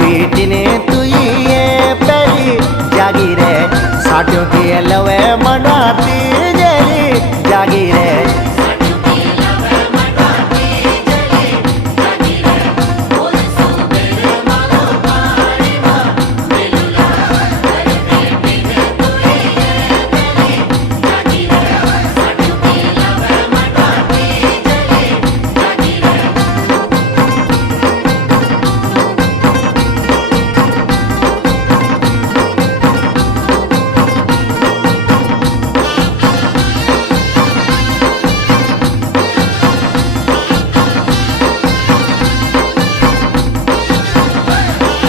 बेटी ने तू ये पहली जागी रे साठियों के लवे मनाती